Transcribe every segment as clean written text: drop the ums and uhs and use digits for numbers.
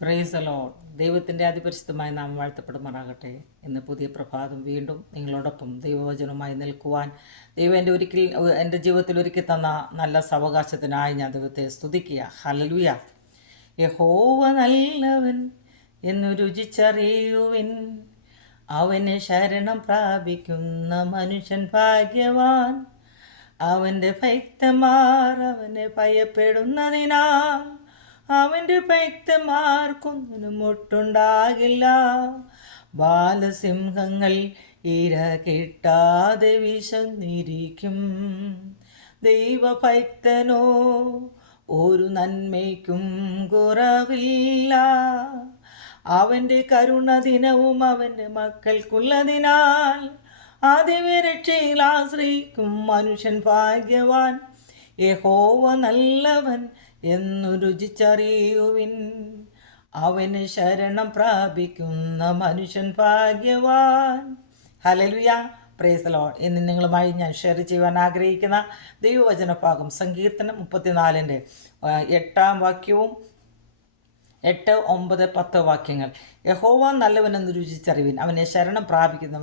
Praise the Lord. ദൈവത്തിൻ്റെ അതിപരിശുദ്ധമായ നാമം വാഴ്ത്തപ്പെടുമാറാകട്ടെ. ഇന്ന് പുതിയ പ്രഭാതം വീണ്ടും നിങ്ങളോടൊപ്പം ദൈവവചനവുമായി നിൽക്കുവാൻ ദൈവം എൻ്റെ ജീവിതത്തിൽ ഒരുക്കി തന്ന നല്ല സാവകാശത്തിനായി ഞാൻ ദൈവത്തെ സ്തുതിക്കുക. ഹല്ലേലൂയ. യഹോവ നല്ലവൻ എന്നു രുചിച്ചറിയുവിൻ, അവന് ശരണം പ്രാപിക്കുന്ന മനുഷ്യൻ ഭാഗ്യവാൻ. അവൻ്റെ ഭക്തന്മാർ അവനെ ഭയപ്പെടുന്നതിനാൽ അവൻ്റെ ഭക്തന്മാർക്കൊന്നിനും ഒട്ടുണ്ടാകില്ല. ബാലസിംഹങ്ങൾ ഇര കിട്ടാതെ വിശന്നിരിക്കും. ദൈവഭക്തനോ ഒരു നന്മയ്ക്കും കുറവില്ല. അവൻ്റെ കരുണ ദിനവും അവൻ്റെ മക്കൾക്കുള്ളതിനാൽ ആദിവ്യരക്ഷയിൽ ആശ്രയിക്കും മനുഷ്യൻ ഭാഗ്യവാൻ. യഹോവ നല്ലവൻ എന്നു രുചിച്ചറിയുവിൻ, അവന് ശരണം പ്രാപിക്കുന്ന മനുഷ്യൻ ഭാഗ്യവാൻ. ഹല്ലേലൂയ. Praise the Lord. ഇന്ന് നിങ്ങളുമായി ഞാൻ ഷെയർ ചെയ്യുവാൻ ആഗ്രഹിക്കുന്ന ദൈവവചന ഭാഗം സങ്കീർത്തനം 34 8 വാക്യവും 8, 9, 10 വാക്യങ്ങൾ. യഹോവ നല്ലവനെന്ന് രുചിച്ചറിവിൻ, അവനെ ശരണം പ്രാപിക്കുന്ന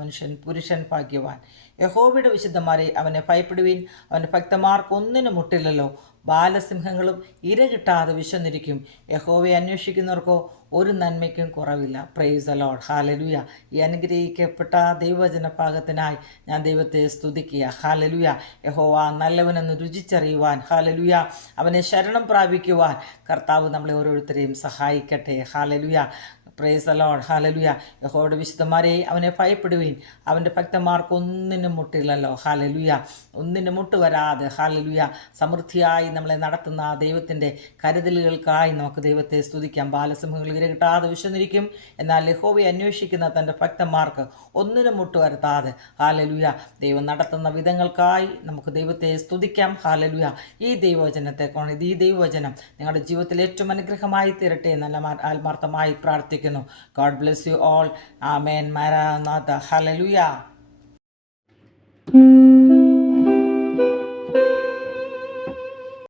പുരുഷൻ ഭാഗ്യവാൻ. യഹോവയുടെ വിശുദ്ധന്മാരെ അവനെ ഭയപ്പെടുവിൻ, അവൻ്റെ ഭക്തന്മാർക്കൊന്നിനും മുട്ടില്ലല്ലോ. ബാലസിംഹങ്ങളും ഇര കിട്ടാതെ വിശന്നിരിക്കും. യഹോവയെ അന്വേഷിക്കുന്നവർക്കോ ഒരു നന്മയ്ക്കും കുറവില്ല. Praise the Lord. ഹല്ലേലൂയ. ഈ അനുഗ്രഹിക്കപ്പെട്ട ദൈവവചന ഭാഗത്തിനായി ഞാൻ ദൈവത്തെ സ്തുതിക്കുക. ഹല്ലേലൂയ. യഹോവ നല്ലവനെന്ന് രുചിച്ചറിയുവാൻ, ഹല്ലേലൂയ, അവനെ ശരണം പ്രാപിക്കുവാൻ കർത്താവ് നമ്മളെ ഓരോരുത്തരെയും സഹായിക്കട്ടെ. Hallelujah. Praise the Lord. Hallelujah. യഹോവയുടെ വിശുദ്ധന്മാരെ അവനെ ഭയപ്പെടുവീൻ, അവൻ്റെ ഭക്തന്മാർക്കൊന്നിനും മുട്ടില്ലല്ലോ. ഹല്ലേലൂയ. ഒന്നിനും മുട്ടുവരാതെ, ഹല്ലേലൂയ, സമൃദ്ധിയായി നമ്മളെ നടത്തുന്ന ദൈവത്തിൻ്റെ കരുതലുകൾക്കായി നമുക്ക് ദൈവത്തെ സ്തുതിക്കാം. ബാലസിംഹങ്ങൾ ഇര കിട്ടാതെ വിശന്നിരിക്കും, എന്നാൽ യഹോവയെ അന്വേഷിക്കുന്ന തൻ്റെ ഭക്തന്മാർക്ക് ഒന്നിനും മുട്ടുവരുത്താതെ, ഹല്ലേലൂയ, ദൈവം നടത്തുന്ന വിധങ്ങൾക്കായി നമുക്ക് ദൈവത്തെ സ്തുതിക്കാം. ഹല്ലേലൂയ. ഈ ദൈവവചനം നിങ്ങളുടെ ജീവിതത്തിൽ ഏറ്റവും അനുഗ്രഹമായി തീരട്ടെ നല്ല ആത്മാർത്ഥമായി പ്രാർത്ഥിക്കുന്നു. God bless you all. Amen. Maranatha. Hallelujah.